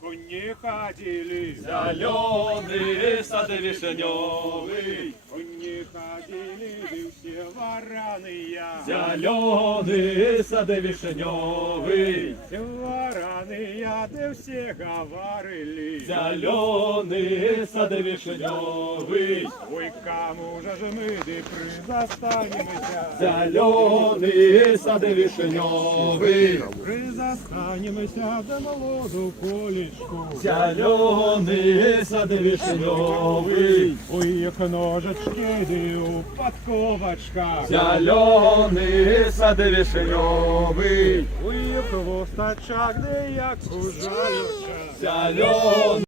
Коні ходили, Зеленый сад вишневый, коні ходили, да все вороны я. зеленый сад вишневый, Все вороны я, да все говорили. зеленый сад вишневый, Ой, кому же мы да призастанемся? зеленый сад вишневый, Призастанемся да молоду колечку. зеленый сад вишневый, Ой, их ножечки да у подковочка. зеленый сад вишневый, Ой, их хвостачок да як ужалюча. зеленый